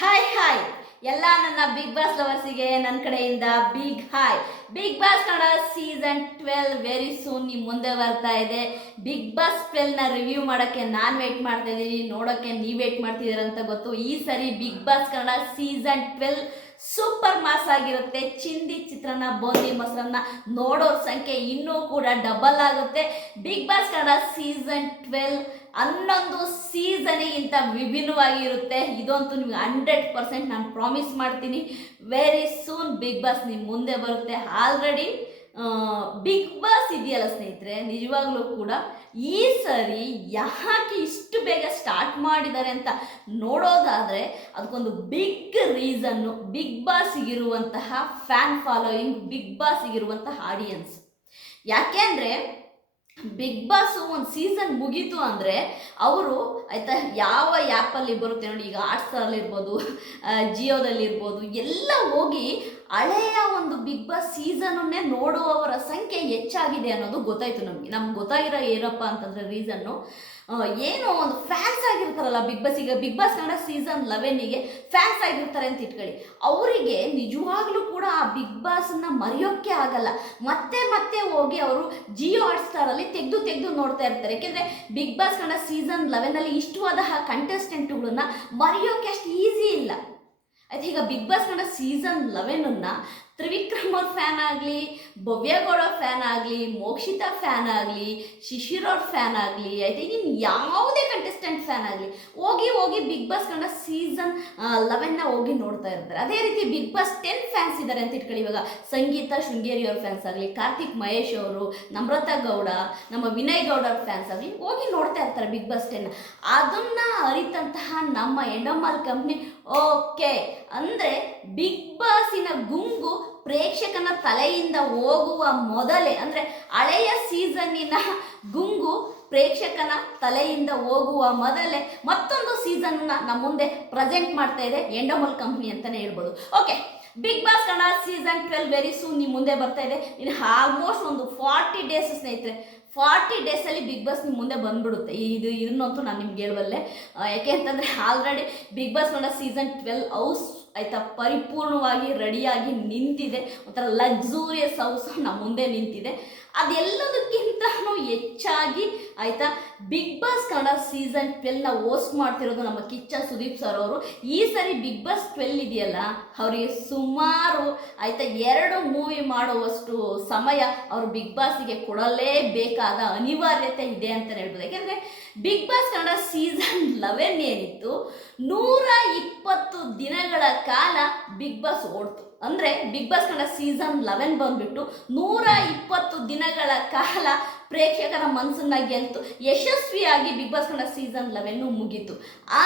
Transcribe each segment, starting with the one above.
Hi hi ಎಲ್ಲ ನನ್ನ big boss ಲವರ್ಸಿಗೆ ನನ್ನ ಕಡೆಯಿಂದ big hi big boss Kannada season twelve very soon ನಿಮ್ಮ ಮುಂದೆ ಬರ್ತಾ ಇದೆ. ಬಿಗ್ ಬಾಸ್ ಟ್ವೆಲ್ನ ರಿವ್ಯೂ ಮಾಡೋಕ್ಕೆ ನಾನು ವೇಟ್ ಮಾಡ್ತಾ ಇದ್ದೀನಿ ನೋಡೋಕ್ಕೆ ನೀವು ವೇಟ್ ಮಾಡ್ತಿದ್ದೀರಂತ ಗೊತ್ತು. ಈ ಸರಿ big boss Kannada season twelve super mass ಆಗಿರುತ್ತೆ. ಚಿಂದಿ, ಚಿತ್ರಾನ್ನ, ಬೋಂದಿ, ಮೊಸರನ್ನ ನೋಡೋ ಸಂಖ್ಯೆ ಇನ್ನೂ ಕೂಡ ಡಬಲ್ ಆಗುತ್ತೆ. Big boss Kannada season twelve ಹನ್ನೊಂದು ಸೀಸನಿಗಿಂತ ವಿಭಿನ್ನವಾಗಿರುತ್ತೆ. ಇದಂತೂ ನಿಮ್ಗೆ ಹಂಡ್ರೆಡ್ ಪರ್ಸೆಂಟ್ ನಾನು ಪ್ರಾಮಿಸ್ ಮಾಡ್ತೀನಿ. ವೆರಿ ಸೂನ್ ಬಿಗ್ ಬಾಸ್ ನಿಮ್ಮ ಮುಂದೆ ಬರುತ್ತೆ. ಆಲ್ರೆಡಿ ಬಿಗ್ ಬಾಸ್ ಇದೆಯಲ್ಲ ಸ್ನೇಹಿತರೆ, ನಿಜವಾಗ್ಲೂ ಕೂಡ ಈ ಸರಿ ಯಾಕೆ ಇಷ್ಟು ಬೇಗ ಸ್ಟಾರ್ಟ್ ಮಾಡಿದ್ದಾರೆ ಅಂತ ನೋಡೋದಾದರೆ ಅದಕ್ಕೊಂದು ಬಿಗ್ ರೀಸನ್ನು ಬಿಗ್ ಬಾಸ್ಗಿರುವಂತಹ ಫ್ಯಾನ್ ಫಾಲೋಯಿಂಗ್ ಬಿಗ್ ಬಾಸ್ಗಿರುವಂತಹ ಆಡಿಯನ್ಸ್ ಯಾಕೆ ಅಂದರೆ ಬಿಗ್ ಬಾಸ್ ಒಂದು ಸೀಸನ್ ಮುಗೀತು ಅಂದರೆ ಅವರು ಆಯಿತಾ ಯಾವ ಆ್ಯಪಲ್ಲಿ ಬರುತ್ತೆ ನೋಡಿ, ಈಗ ಹಾಟ್ಸ್ಟಾರಲ್ಲಿ ಇರ್ಬೋದು ಜಿಯೋದಲ್ಲಿರ್ಬೋದು ಎಲ್ಲ ಹೋಗಿ ಹಳೆಯ ಒಂದು ಬಿಗ್ ಬಾಸ್ ಸೀಸನನ್ನೇ ನೋಡುವವರ ಸಂಖ್ಯೆ ಹೆಚ್ಚಾಗಿದೆ ಅನ್ನೋದು ಗೊತ್ತಾಯಿತು ನಮಗೆ. ನಮ್ಗೆ ಗೊತ್ತಾಗಿರೋ ಏನಪ್ಪ ಅಂತಂದರೆ ರೀಸನ್ನು ಏನೋ ಒಂದು ಫ್ಯಾನ್ಸ್ ಆಗಿರ್ತಾರಲ್ಲ ಬಿಗ್ ಬಾಸ್, ಈಗ ಬಿಗ್ ಬಾಸ್ ಕನ್ನಡ ಸೀಸನ್ ಲೆವೆನ್ನಿಗೆ ಫ್ಯಾನ್ಸ್ ಆಗಿರ್ತಾರೆ ಅಂತ ಇಟ್ಕೊಳ್ಳಿ. ಅವರಿಗೆ ನಿಜವಾಗ್ಲೂ ಕೂಡ ಆ ಬಿಗ್ ಬಾಸ್ನ ಮರೆಯೋಕ್ಕೆ ಆಗಲ್ಲ. ಮತ್ತೆ ಮತ್ತೆ ಹೋಗಿ ಅವರು ಜಿಯೋ ಹಾಟ್ಸ್ಟಾರಲ್ಲಿ ತೆಗೆದು ತೆಗೆದು ನೋಡ್ತಾ ಇರ್ತಾರೆ. ಯಾಕೆಂದರೆ ಬಿಗ್ ಬಾಸ್ ಕನ್ನಡ ಸೀಸನ್ ಲೆವೆನಲ್ಲಿ ಇಷ್ಟವಾದ ಕಂಟೆಸ್ಟೆಂಟ್ಗಳನ್ನ ಮರೆಯೋಕ್ಕೆ ಅಷ್ಟು ಈಸಿ ಇಲ್ಲ. ಆಯ್ತು ಈಗ ಬಿಗ್ ಬಾಸ್ ನೋಡೋ ಸೀಸನ್ ಲೆವೆನನ್ನು ತ್ರಿವಿಕ್ರಮ್ ಅವ್ರ ಫ್ಯಾನ್ ಆಗಲಿ ಭವ್ಯಗೌಡ ಫ್ಯಾನ್ ಆಗಲಿ, ಮೋಕ್ಷಿತಾ ಫ್ಯಾನ್ ಆಗಲಿ, ಶಿಶಿರ್ ಅವ್ರ ಫ್ಯಾನ್ ಆಗಲಿ ಆಯ್ತು ಇನ್ನು ಯಾವುದೇ ಕಂಟೆಸ್ಟೆಂಟ್ ಫ್ಯಾನ್ ಆಗಲಿ, ಹೋಗಿ ಹೋಗಿ ಬಿಗ್ ಬಾಸ್ ಕನ್ನಡ ಸೀಸನ್ ಲೆವೆನ್ನ ಹೋಗಿ ನೋಡ್ತಾ ಇರ್ತಾರೆ. ಅದೇ ರೀತಿ ಬಿಗ್ ಬಾಸ್ ಟೆನ್ ಫ್ಯಾನ್ಸ್ ಇದ್ದಾರೆ ಅಂತ ಇಟ್ಕೊಳ್ಳಿ. ಇವಾಗ ಸಂಗೀತ ಶೃಂಗೇರಿ ಅವ್ರ ಫ್ಯಾನ್ಸ್ ಆಗಲಿ, ಕಾರ್ತಿಕ್ ಮಹೇಶ್ ಅವರು, ನಮ್ರತಾ ಗೌಡ, ನಮ್ಮ ವಿನಯ್ ಗೌಡ ಅವ್ರ ಫ್ಯಾನ್ಸ್ ಆಗಲಿ, ಹೋಗಿ ನೋಡ್ತಾ ಇರ್ತಾರೆ ಬಿಗ್ ಬಾಸ್ ಟೆನ್ ಅದನ್ನು ಅರಿತಂತಹ ನಮ್ಮ ಎಂಡಮಾಲ್ ಕಂಪ್ನಿ ಓಕೆ. ಅಂದರೆ ಬಿಗ್ ಬಾಸಿನ ಗುಂಗು ಪ್ರೇಕ್ಷಕನ ತಲೆಯಿಂದ ಹೋಗುವ ಮೊದಲೇ, ಅಂದರೆ ಹಳೆಯ ಸೀಸನ್ನಿನ ಗುಂಗು ಪ್ರೇಕ್ಷಕನ ತಲೆಯಿಂದ ಹೋಗುವ ಮೊದಲೇ ಮತ್ತೊಂದು ಸೀಸನ್ನ ನಮ್ಮ ಮುಂದೆ ಪ್ರೆಸೆಂಟ್ ಮಾಡ್ತಾ ಇದೆ ಎಂಡೋಮಲ್ ಕಂಪ್ನಿ ಅಂತಲೇ ಹೇಳ್ಬೋದು. Okay, big boss Kannada season twelve very soon ನಿಮ್ಮ ಮುಂದೆ ಬರ್ತಾ ಇದೆ. ಇನ್ನು ಆಲ್ಮೋಸ್ಟ್ ಒಂದು ಫಾರ್ಟಿ ಡೇಸ್ ಸ್ನೇಹಿತರೆ ಫಾರ್ಟಿ ಡೇಸಲ್ಲಿ ಬಿಗ್ ಬಾಸ್ ನಿಮ್ಮ ಮುಂದೆ ಬಂದ್ಬಿಡುತ್ತೆ. ಇದು ಇದನ್ನಂತೂ ನಾನು ನಿಮ್ಗೆ ಹೇಳುವಲ್ಲೇ ಯಾಕೆ ಅಂತಂದರೆ ಆಲ್ರೆಡಿ ಬಿಗ್ ಬಾಸ್ ನೋಡೋ ಸೀಸನ್ ಟ್ವೆಲ್ ಹೌಸ್ ಆಯಿತಾ, ಪರಿಪೂರ್ಣವಾಗಿ ರೆಡಿಯಾಗಿ ನಿಂತಿದೆ. ಒಂಥರ ಲಕ್ಸೂರಿಯಸ್ ಹೌಸ್ ನಮ್ಮ ಮುಂದೆ ನಿಂತಿದೆ. ಅದೆಲ್ಲದಕ್ಕಿಂತನೂ ಹೆಚ್ಚಾಗಿ ಆಯಿತಾ ಬಿಗ್ ಬಾಸ್ ಕನ್ನಡ ಸೀಸನ್ ಟ್ವೆಲ್ನ ಹೋಸ್ಟ್ ಮಾಡ್ತಿರೋದು ನಮ್ಮ ಕಿಚ್ಚ ಸುದೀಪ್ ಸರ್ ಅವರು. ಈ ಸರಿ ಬಿಗ್ ಬಾಸ್ ಟ್ವೆಲ್ ಇದೆಯಲ್ಲ, ಅವರಿಗೆ ಸುಮಾರು ಆಯಿತಾ, ಎರಡು ಮೂವಿ ಮಾಡುವಷ್ಟು ಸಮಯ ಅವರು ಬಿಗ್ ಬಾಸ್ಗೆ ಕೊಡಲೇಬೇಕಾದ ಅನಿವಾರ್ಯತೆ ಇದೆ ಅಂತಲೇ ಹೇಳ್ಬೋದು. ಯಾಕೆಂದರೆ big boss Kannada season eleven ಏನಿತ್ತು, ನೂರ ಇಪ್ಪತ್ತು ದಿನಗಳ ಕಾಲ ಬಿಗ್ ಬಾಸ್ ಓಡ್ತು. ಅಂದರೆ big boss Kannada season eleven ಬಂದ್ಬಿಟ್ಟು ನೂರ ಇಪ್ಪತ್ತು ದಿನಗಳ ಕಾಲ ಪ್ರೇಕ್ಷಕರ ಮನಸ್ಸನ್ನ ಗೆಲ್ತು. ಯಶಸ್ವಿಯಾಗಿ big boss Kannada season eleven ಮುಗೀತು.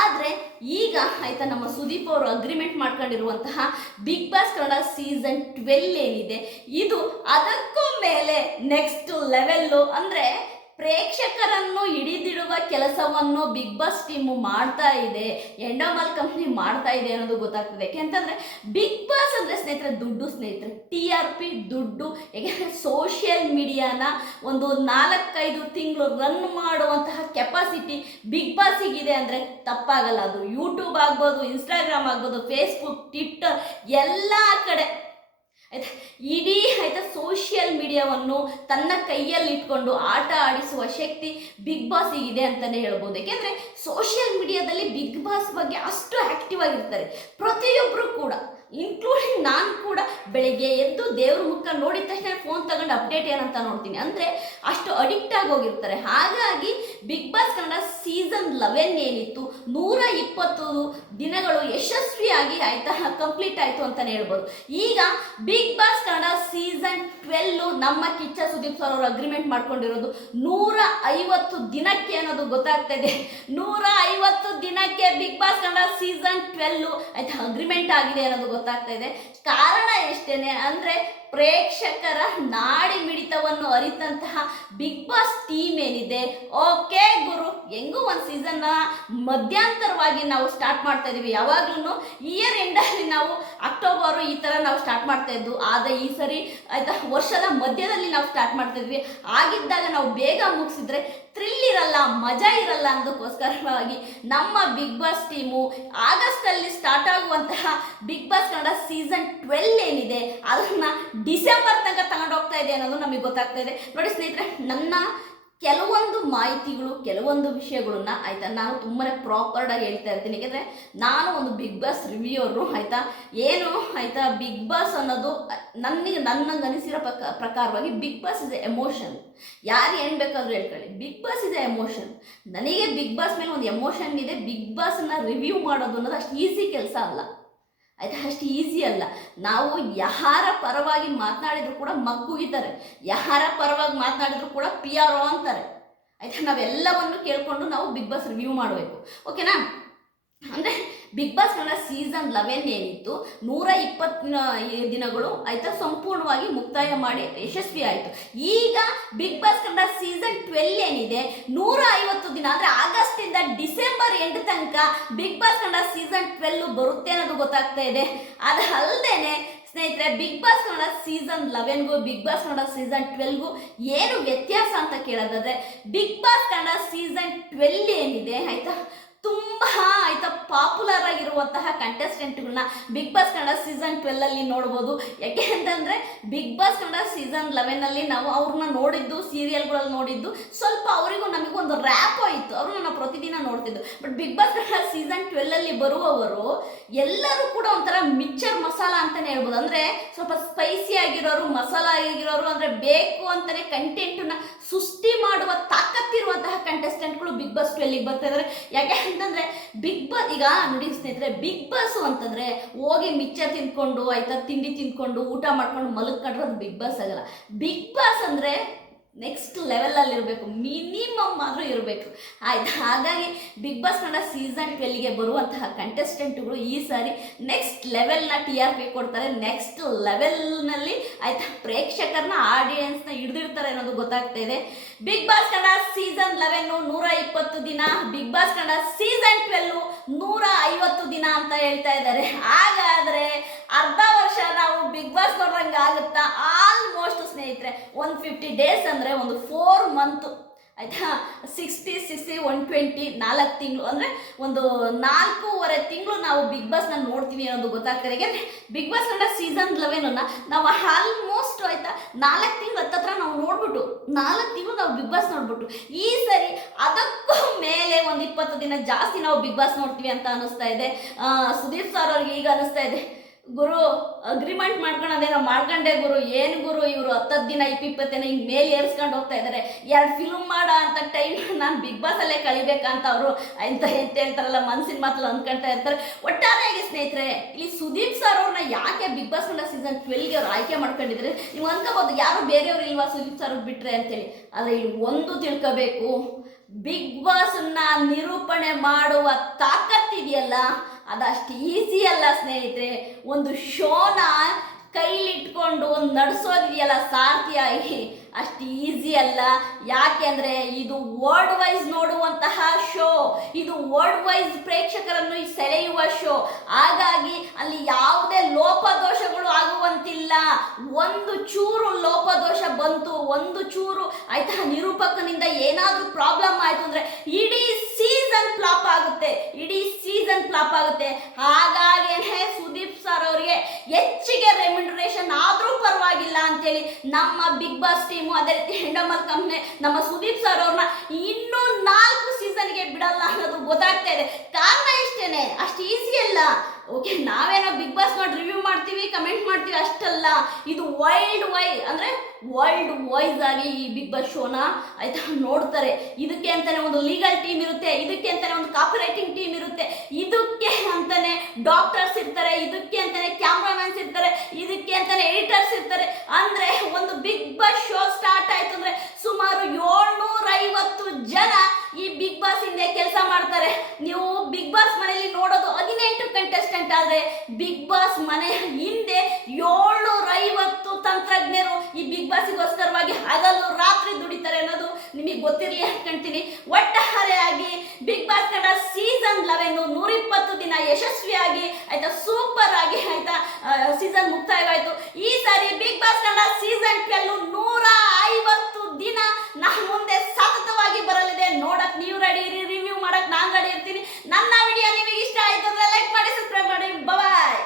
ಆದರೆ ಈಗ ಆಯಿತಾ ನಮ್ಮ ಸುದೀಪ್ ಅವರು agreement ಮಾಡ್ಕೊಂಡಿರುವಂತಹ big boss Kannada season twelve ಏನಿದೆ, ಇದು ಅದಕ್ಕೂ ಮೇಲೆ ನೆಕ್ಸ್ಟ್ ಲೆವೆಲ್ಲು ಅಂದರೆ ಪ್ರೇಕ್ಷಕರನ್ನು ಹಿಡಿದಿಡುವ ಕೆಲಸವನ್ನು ಬಿಗ್ ಬಾಸ್ ಟೀಮು ಮಾಡ್ತಾ ಇದೆ. ಎಂಡೋಮಲ್ ಕಂಪ್ನಿ ಮಾಡ್ತಾ ಇದೆ ಅನ್ನೋದು ಗೊತ್ತಾಗ್ತದೆ. ಯಾಕೆಂತಂದರೆ ಬಿಗ್ ಬಾಸ್ ಅಂದರೆ ಸ್ನೇಹಿತರೆ ದುಡ್ಡು ಸ್ನೇಹಿತರೆ. ಟಿ ಆರ್ ಪಿ ದುಡ್ಡು, ಯಾಕೆಂದರೆ ಸೋಷಿಯಲ್ ಮೀಡಿಯಾನ ಒಂದು ನಾಲ್ಕೈದು ತಿಂಗಳು ರನ್ ಮಾಡುವಂತಹ ಕೆಪಾಸಿಟಿ ಬಿಗ್ ಬಾಸಿಗಿದೆ ಅಂದರೆ ತಪ್ಪಾಗಲ್ಲ. ಅದು ಯೂಟ್ಯೂಬ್ ಆಗ್ಬೋದು ಇನ್ಸ್ಟಾಗ್ರಾಮ್ ಆಗ್ಬೋದು ಫೇಸ್ಬುಕ್ ಟ್ವಿಟ್ಟರ್ ಎಲ್ಲ ಕಡೆ. ಆಯ್ತಾ? ಇಡೀ ಆಯ್ತಾ ಸೋಷಿಯಲ್ ಮೀಡಿಯಾವನ್ನು ತನ್ನ ಕೈಯಲ್ಲಿ ಇಟ್ಕೊಂಡು ಆಟ ಆಡಿಸುವ ಶಕ್ತಿ ಬಿಗ್ ಬಾಸಿಗಿದೆ ಅಂತಲೇ ಹೇಳ್ಬೋದು. ಯಾಕೆಂದರೆ ಸೋಷಿಯಲ್ ಮೀಡಿಯಾದಲ್ಲಿ ಬಿಗ್ ಬಾಸ್ ಬಗ್ಗೆ ಅಷ್ಟು ಆ್ಯಕ್ಟಿವ್ ಆಗಿರ್ತಾರೆ. ಪ್ರತಿಯೊಬ್ಬರು ಕೂಡ ಇನ್ಕ್ಲೂಡಿಂಗ್ ನಾನು ಕೂಡ ಬೆಳಿಗ್ಗೆ ಎದ್ದು ದೇವ್ರ ಮುಖ ನೋಡಿದ ತಕ್ಷಣ ಫೋನ್ ತಗೊಂಡು ಅಪ್ಡೇಟ್ ಏನಂತ ನೋಡ್ತೀನಿ. ಅಂದರೆ ಅಷ್ಟು ಅಡಿಕ್ಟ್ ಆಗಿ ಹೋಗಿರ್ತಾರೆ. ಹಾಗಾಗಿ big boss Kannada season eleven ಏನಿತ್ತು, ನೂರ ಇಪ್ಪತ್ತು ದಿನಗಳು ಯಶಸ್ವಿಯಾಗಿ ಆಯ್ತಾ ಕಂಪ್ಲೀಟ್ ಆಯಿತು ಅಂತಲೇ ಹೇಳ್ಬೋದು. ಈಗ big boss Kannada season twelve ನಮ್ಮ ಕಿಚ್ಚ ಸುದೀಪ್ ಸರ್ ಅವರು ಅಗ್ರಿಮೆಂಟ್ ಮಾಡ್ಕೊಂಡಿರೋದು ನೂರ ಐವತ್ತು ದಿನಕ್ಕೆ ಅನ್ನೋದು ಗೊತ್ತಾಗ್ತಾ ಇದೆ. ನೂರ ಐವತ್ತು ದಿನಕ್ಕೆ Big Boss Kannada season twelve ಆಯ್ತಾ ಅಗ್ರಿಮೆಂಟ್ ಆಗಿದೆ ಅನ್ನೋದು ಗೊತ್ತಾಗ್ತಾ ಇದೆ. ಕಾರಣ ಎಷ್ಟೇನೆ ಅಂದರೆ ಪ್ರೇಕ್ಷಕರ ನಾಡಿ ಮಿಡಿತವನ್ನು ಅರಿತಂತಹ ಬಿಗ್ ಬಾಸ್ ಟೀಮ್ ಏನಿದೆ. ಓಕೆ ಗುರು, ಹೆಂಗೂ ಒಂದು ಸೀಸನ್ನ ಮಧ್ಯಂತರವಾಗಿ ನಾವು ಸ್ಟಾರ್ಟ್ ಮಾಡ್ತಾ ಇದ್ದೀವಿ ಯಾವಾಗ್ಲೂ ಇಯರ್ ಎಂಡಲ್ಲಿ ನಾವು ಅಕ್ಟೋಬರು ಈ ಥರ ನಾವು ಸ್ಟಾರ್ಟ್ ಮಾಡ್ತಾ ಇದ್ದು. ಆದರೆ ಈ ಸರಿ, ಆಯಿತಾ, ವರ್ಷದ ಮಧ್ಯದಲ್ಲಿ ನಾವು ಸ್ಟಾರ್ಟ್ ಮಾಡ್ತಾ ಇದ್ವಿ. ಆಗಿದ್ದಾಗ ನಾವು ಬೇಗ ಮುಗಿಸಿದ್ರೆ ಥ್ರಿಲ್ ಇರಲ್ಲ, ಮಜಾ ಇರಲ್ಲ ಅನ್ನೋದಕ್ಕೋಸ್ಕರವಾಗಿ ನಮ್ಮ ಬಿಗ್ ಬಾಸ್ ಟೀಮು ಆಗಸ್ಟಲ್ಲಿ ಸ್ಟಾರ್ಟ್ ಆಗುವಂತಹ big boss Kannada season twelve ಏನಿದೆ, ಅದನ್ನು ಡಿಸೆಂಬರ್ ತನಕ ತಗೊಂಡೋಗ್ತಾ ಇದೆ ಅನ್ನೋದು ನಮಗೆ ಗೊತ್ತಾಗ್ತಾ ಇದೆ. ನೋಡಿ ಸ್ನೇಹಿತರೆ, ನನ್ನ ಕೆಲವೊಂದು ಮಾಹಿತಿಗಳು, ಕೆಲವೊಂದು ವಿಷಯಗಳನ್ನ ಆಯ್ತಾ ನಾನು ತುಂಬಾ ಪ್ರಾಪರ್ಡಾಗಿ ಹೇಳ್ತಾ ಇರ್ತೀನಿ. ಯಾಕೆಂದರೆ ನಾನು ಒಂದು ಬಿಗ್ ಬಾಸ್ ರಿವ್ಯೂರು ಆಯ್ತಾ? ಏನು ಆಯ್ತಾ? ಬಿಗ್ ಬಾಸ್ ಅನ್ನೋದು ನನಗೆ ನನ್ನಂಗೆ ಅನಿಸಿರೋ ಪ್ರಕ, ಪ್ರಕಾರವಾಗಿ ಬಿಗ್ ಬಾಸ್ ಇಸ್ ಎಮೋಷನ್ ಯಾರು ಏನು ಬೇಕಾದರೂ ಹೇಳ್ಕೊಳ್ಳಿ. ಬಿಗ್ ಬಾಸ್ ಎ ಎಮೋಷನ್ ನನಗೆ ಬಿಗ್ ಬಾಸ್ ಮೇಲೆ ಒಂದು ಎಮೋಷನ್ ಇದೆ. ಬಿಗ್ ಬಾಸ್ನ ರಿವ್ಯೂ ಮಾಡೋದು ಅನ್ನೋದು ಅಷ್ಟು ಈಸಿ ಕೆಲಸ ಅಲ್ಲ. ಆಯ್ತಾ ಅಷ್ಟು ಈಸಿ ಅಲ್ಲ. ನಾವು ಯಾರ ಪರವಾಗಿ ಮಾತನಾಡಿದ್ರು ಕೂಡ ಮಗ್ಗುಗಿದ್ದಾರೆ ಯಾರ ಪರವಾಗಿ ಮಾತನಾಡಿದ್ರು ಕೂಡ ಪಿ ಆರ್ ಅಂತಾರೆ. ಆಯ್ತಾ? ನಾವೆಲ್ಲವನ್ನು ಕೇಳಿಕೊಂಡು ನಾವು ಬಿಗ್ ಬಾಸ್ ರಿವ್ಯೂ ಮಾಡಬೇಕು. ಓಕೆನಾ ಅಂದರೆ big boss Kannada season eleven ಏನಿತ್ತು, ನೂರ ಇಪ್ಪತ್ತು ದಿನಗಳು ಆಯ್ತಾ, ಸಂಪೂರ್ಣವಾಗಿ ಮುಕ್ತಾಯ ಮಾಡಿ ಯಶಸ್ವಿ ಆಯಿತು. ಈಗ big boss Kannada season twelve ಏನಿದೆ, ನೂರ ಐವತ್ತು ದಿನ, ಅಂದರೆ ಆಗಸ್ಟಿಂದ ಡಿಸೆಂಬರ್ ಎಂಡ್ ತನಕ big boss Kannada season twelve ಬರುತ್ತೆ ಅನ್ನೋದು ಗೊತ್ತಾಗ್ತಾ ಇದೆ. ಅದು ಸ್ನೇಹಿತರೆ ಬಿಗ್ ಬಾಸ್ ಕನ್ನಡ ಸೀಸನ್ ಲೆವೆನ್ಗೂ ಬಿಗ್ ಬಾಸ್ ಕನ್ನಡ ಸೀಸನ್ ಟ್ವೆಲ್ಗೂ ಏನು ವ್ಯತ್ಯಾಸ ಅಂತ ಕೇಳೋದಾದ್ರೆ big boss Kannada season twelve ಏನಿದೆ, ಆಯ್ತಾ? ತುಂಬ ಆಯ್ತಾ ಪಾಪ್ಯುಲರ್ ಆಗಿರುವಂತಹ ಕಂಟೆಸ್ಟೆಂಟ್ಗಳನ್ನ big boss Kannada season twelve ಅಲ್ಲಿ ನೋಡ್ಬೋದು. ಯಾಕೆ ಅಂತಂದ್ರೆ big boss Kannada season eleven ಅಲ್ಲಿ ನಾವು ಅವ್ರನ್ನ ನೋಡಿದ್ದು ಸೀರಿಯಲ್ಗಳಲ್ಲಿ ನೋಡಿದ್ದು. ಸ್ವಲ್ಪ ಅವರಿಗೂ ನಮಗೂ ಒಂದು ರ್ಯಾಪ್ ಆಯ್ತು. ಅವರು ನಾವು ಪ್ರತಿದಿನ ನೋಡ್ತಿದ್ದು. But big boss Kannada season twelve ಅಲ್ಲಿ ಬರುವವರು ಎಲ್ಲರೂ ಕೂಡ ಒಂಥರ ಮಿಕ್ಚರ್ ಮಸಾಲ ಅಂತಾನೆ ಹೇಳ್ಬೋದು. ಅಂದ್ರೆ ಸ್ವಲ್ಪ ಸ್ಪೈಸಿ ಆಗಿರೋರು, ಮಸಾಲ ಆಗಿರೋರು, ಅಂದ್ರೆ ಬೇಕು ಅಂತಾನೆ ಕಂಟೆಂಟ್ನ ಸೃಷ್ಟಿ ಮಾಡುವ ತಾಕತ್ತಿರುವಂತಹ ಕಂಟೆಸ್ಟೆಂಟ್ಗಳು ಬಾಸ್ ಬರ್ತಾ ಇದ್ದಾರೆ. ಯಾಕೆ ಅಂತಂದ್ರೆ ಬಿಗ್ ಬಾಸ್ ಈಗ ನೋಡಿ ಸ್ನೇಹಿತರೆ ಬಿಗ್ ಬಾಸ್ ಅಂತಂದ್ರೆ ಹೋಗಿ ಮಿಕ್ಚರ್ ತಿಂದ್ಕೊಂಡು, ಆಯ್ತಾ, ತಿಂಡಿ ತಿಂದ್ಕೊಂಡು, ಊಟ ಮಾಡ್ಕೊಂಡು ಮಲಗ್ಕೊಂಡ್ರೆ ಅದು ಬಿಗ್ ಬಾಸ್ ಆಗಲ್ಲ. ಬಿಗ್ ಬಾಸ್ ಅಂದ್ರೆ ನೆಕ್ಸ್ಟ್ ಲೆವೆಲಲ್ಲಿ ಇರಬೇಕು. ಮಿನಿಮಮ್ ಆದರೂ ಇರಬೇಕು. ಆಯ್ತು? ಹಾಗಾಗಿ ಬಿಗ್ ಬಾಸ್ ಕನ್ನಡ ಸೀಸನ್ ಟ್ವೆಲ್ಗೆ ಬರುವಂತಹ ಕಂಟೆಸ್ಟೆಂಟ್ಗಳು ಈ ಸಾರಿ ನೆಕ್ಸ್ಟ್ ಲೆವೆಲ್ನ ಟಿ ಆರ್ ಪಿ ಕೊಡ್ತಾರೆ. ನೆಕ್ಸ್ಟ್ ಲೆವೆಲ್ನಲ್ಲಿ ಆಯ್ತಾ? ಪ್ರೇಕ್ಷಕರನ್ನ ಆಡಿಯನ್ಸ್ನ ಹಿಡಿದಿರ್ತಾರೆ ಅನ್ನೋದು ಗೊತ್ತಾಗ್ತಾ ಇದೆ. Big boss Kannada season eleven ನೂರ ಇಪ್ಪತ್ತು ದಿನ. Big boss Kannada season twelve ನೂರ ಐವತ್ತು ದಿನ ಅಂತ ಹೇಳ್ತಾ ಇದ್ದಾರೆ. ಹಾಗಾದರೆ ಅರ್ಧ ವರ್ಷ ನಾವು ಬಿಗ್ ಬಾಸ್ ನೋಡ್ದಂಗೆ ಆಗುತ್ತಾ ಆಲ್ಮೋಸ್ಟ್ ಒನ್ ಫಿಫ್ಟಿ ಡೇಸ್ ಅಂದರೆ ಒಂದು ಫೋರ್ ಮಂತ್ ಆಯಿತಾ? ಸಿಕ್ಸ್ಟಿ ಸಿಕ್ಸ್ಟಿ ಒನ್ ಟ್ವೆಂಟಿ ನಾಲ್ಕು ತಿಂಗಳು ಅಂದರೆ ಒಂದು ನಾಲ್ಕೂವರೆ ತಿಂಗಳು ನಾವು ಬಿಗ್ ಬಾಸ್ನ ನೋಡ್ತೀವಿ ಅನ್ನೋದು ಗೊತ್ತಾಗ್ತದೆ. ಯಾಕೆಂದರೆ ಬಿಗ್ ಬಾಸ್ ಅಂದರೆ ಸೀಸನ್ ಲೆವೆನನ್ನು ನಾವು ಆಲ್ಮೋಸ್ಟ್ ಆಯಿತಾ ನಾಲ್ಕು ತಿಂಗಳು ಹತ್ತತ್ರ ನಾವು ನೋಡ್ಬಿಟ್ಟು, ನಾಲ್ಕು ತಿಂಗಳು ನಾವು ಬಿಗ್ ಬಾಸ್ ನೋಡ್ಬಿಟ್ಟು, ಈ ಸರಿ ಅದಕ್ಕೂ ಮೇಲೆ ಒಂದು ಇಪ್ಪತ್ತು ದಿನ ಜಾಸ್ತಿ ನಾವು ಬಿಗ್ ಬಾಸ್ ನೋಡ್ತೀವಿ ಅಂತ ಅನ್ನಿಸ್ತಾ ಇದೆ. ಸುದೀಪ್ ಸರ್ ಅವ್ರಿಗೆ ಈಗ ಅನ್ನಿಸ್ತಾ ಇದೆ. ಗುರು ಅಗ್ರಿಮೆಂಟ್ ಮಾಡ್ಕೊಳೋದೇನೋ ಮಾಡ್ಕೊಂಡೆ ಗುರು, ಏನು ಗುರು, ಇವರು ಹತ್ತತ್ತು ದಿನ ಇಪ್ಪಿಪ್ಪತ್ತೇನೋ ಹಿಂಗೆ ಮೇಲೆ ಏರ್ಸ್ಕೊಂಡು ಹೋಗ್ತಾ ಇದ್ದಾರೆ ಎರಡು ಫಿಲ್ಮ್ ಮಾಡೋ ಅಂತ ಟೈಮ್ ನಾನು ಬಿಗ್ ಬಾಸಲ್ಲೇ ಕಳಿಬೇಕಂತ ಅವರು ಅಂತ ಎಂತ ಹೇಳ್ತಾರಲ್ಲ ಮನಸ್ಸಿನ ಮಾತಲ್ಲಿ ಅಂದ್ಕೊಳ್ತಾ ಇರ್ತಾರೆ. ಒಟ್ಟಾರೆಯಾಗಿ ಸ್ನೇಹಿತರೆ, ಇಲ್ಲಿ ಸುದೀಪ್ ಸರ್ ಅವ್ರನ್ನ ಯಾಕೆ ಬಿಗ್ ಬಾಸ್ ಕನ್ನಡ ಸೀಸನ್ ಟ್ವೆಲ್ಗೆ ಅವ್ರು ಆಯ್ಕೆ ಮಾಡ್ಕೊಂಡಿದ್ರೆ? ನೀವು ಅನ್ಕೋಬೋದು ಯಾರು ಬೇರೆಯವ್ರು ಇಲ್ವಾ ಸುದೀಪ್ ಸರ್ ಬಿಟ್ರೆ ಅಂತೇಳಿ. ಆದರೆ ಇಲ್ಲಿ ಒಂದು ತಿಳ್ಕೋಬೇಕು ಬಿಗ್ ಬಾಸ್ನ ನಿರೂಪಣೆ ಮಾಡುವ ತಾಕತ್ತಿದೆಯಲ್ಲ ಅದಷ್ಟು ಈಸಿ ಅಲ್ಲ ಸ್ನೇಹಿತರೆ. ಒಂದು ಶೋನ ಕೈಲಿಟ್ಕೊಂಡು ಒಂದು ನಡೆಸೋದಿದೆಯಲ್ಲ ಸಾರ್ಥಿಯಾಗಿ? ಅಷ್ಟು ಈಸಿ ಅಲ್ಲ. ಯಾಕೆಂದರೆ ಇದು ವರ್ಲ್ಡ್ ವೈಸ್ ನೋಡುವಂತಹ ಶೋ ಇದು ವರ್ಲ್ಡ್ ವೈಸ್ ಪ್ರೇಕ್ಷಕರನ್ನು ಸೆಳೆಯುವ ಶೋ ಹಾಗಾಗಿ ಅಲ್ಲಿ ಆಗುವಂತಿಲ್ಲ ಒಂದು ಚೂರು ಲೋಪದೋಷ ಬಂತು, ಒಂದು ಚೂರು ಆಯ್ತಾ ನಿರೂಪಕನಿಂದ ಏನಾದರೂ ಪ್ರಾಬ್ಲಮ್ ಆಯಿತು ಅಂದ್ರೆ ಇಡೀ ಸೀಸನ್ ಫ್ಲಾಪ್ ಆಗುತ್ತೆ, ಇಡೀ ಸೀಸನ್ ಫ್ಲಾಪ್ ಆಗುತ್ತೆ. ಹಾಗಾಗೇನೆ ಸುದೀಪ್ ಸರ್ ಅವರಿಗೆ ಹೆಚ್ಚಿಗೆ ರೆಮ್ಯುನರೇಷನ್ ಆದ್ರೂ ಪರವಾಗಿಲ್ಲ ಅಂತೇಳಿ ನಮ್ಮ ಬಿಗ್ ಬಾಸ್ ಟೀಮು ಅದೇ ರೀತಿ ಹೆಂಡಮಲ್ ಕಂಪ್ನಿ ನಮ್ಮ ಸುದೀಪ್ ಸರ್ ಅವ್ರನ್ನ ಇನ್ನೂ ನಾಲ್ಕು ಸೀಸನ್ಗೆ ಬಿಡಲ್ಲ ಅನ್ನೋದು ಗೊತ್ತಾಗ್ತಾ ಇದೆ. ಕಾರಣ ಇಷ್ಟೇನೆ ಅಷ್ಟು ಈಸಿ ಅಲ್ಲ. ಓಕೆ ನಾವೇನೋ ಬಿಗ್ ಬಾಸ್ ನೋಡಿ ರಿವ್ಯೂ ಮಾಡ್ತೀವಿ ಕಮೆಂಟ್ ಮಾಡ್ತೀವಿ ಅಷ್ಟಲ್ಲ. ಇದು ವೈಲ್ಡ್ ವೈ ಅಂದ್ರೆ ವರ್ಲ್ಡ್ ವೈಸ್ ಆಗಿ ಈ ಬಿಗ್ ಬಾಸ್ ಶೋನ ಆಯ್ತಾ ನೋಡ್ತಾರೆ. ಇದಕ್ಕೆ ಅಂತಾನೆ ಒಂದು ಲೀಗಲ್ ಟೀಮ್ ಇರುತ್ತೆ, ಇದಕ್ಕೆ ಅಂತಾನೆ ಒಂದು ಕಾಪಿ ರೈಟಿಂಗ್ ಟೀಮ್ ಇರುತ್ತೆ, ಇದಕ್ಕೆ ಅಂತಾನೆ ಡಾಕ್ಟರ್ಸ್ ಇರ್ತಾರೆ, ಇದಕ್ಕೆ ಅಂತಾನೆ ಕ್ಯಾಮ್ರಾಮ್ಯಾನ್ಸ್ ಇರ್ತಾರೆ, ಇದಕ್ಕೆ ಅಂತಾನೆ ಎಡಿಟರ್ಸ್ ಇರ್ತಾರೆ. ಅಂದ್ರೆ ಒಂದು ಬಿಗ್ ಬಾಸ್ ಶೋ ಸ್ಟಾರ್ಟ್ ಆಯ್ತು ಅಂದ್ರೆ ಸುಮಾರು ಏಳ್ನೂರ ಐವತ್ತು ಜನ ಬಿಗ್ ಬಾಸ್ ಹಿಂದೆ ಕೆಲಸ ಮಾಡ್ತಾರೆ. ನೀವು ಬಿಗ್ ಬಾಸ್ ಮನೆಯಲ್ಲಿ ನೋಡೋದು ಹದಿನೆಂಟು ಕಂಟೆಸ್ಟೆಂಟ್ ಆದ್ರೆ ಬಿಗ್ ಬಾಸ್ ಮನೆಯ ಹಿಂದೆ ಏಳ್ನೂರ ಐವತ್ತು ತಂತ್ರಜ್ಞರು ಈ ಬಿಗ್ ಬಾಸ್ಗೋಸ್ಕರವಾಗಿ ಹಗಲು ರಾತ್ರಿ ದುಡಿತಾರೆ ಅನ್ನೋದು ನಿಮಗೆ ಗೊತ್ತಿರಲಿ ಅನ್ಕೊಂತೀನಿ. ಒಟ್ಟಾರೆಯಾಗಿ big boss Kannada season eleven ನೂರ ದಿನ ಯಶಸ್ವಿಯಾಗಿ ಆಯ್ತಾ ಸೂಪರ್ ಆಗಿ ಆಯ್ತಾ ಸೀಸನ್ ಮುಕ್ತಾಯವಾಯಿತು. ಈ ಸಾರಿ big boss Kannada season twelve ನೂರ ಐವತ್ತು ದಿನ ನಮ್ಮ ಮುಂದೆ ಸತತವಾಗಿ ಬರಲಿದೆ ನೋಡಕ್ ನೀವು ರೆಡಿ ಇರಿ ರಿವ್ಯೂ ಮಾಡಕ್ ನಾನು ರೆಡಿ ಇರ್ತೀನಿ. ನನ್ನ ವಿಡಿಯೋ ನಿಮಗೆ ಇಷ್ಟ ಆಯ್ತು ಅಂದ್ರೆ ಲೈಕ್ ಮಾಡಿ ಸಬ್ಸ್ಕ್ರೈಬ್ ಮಾಡಿ. ಬಾಯ್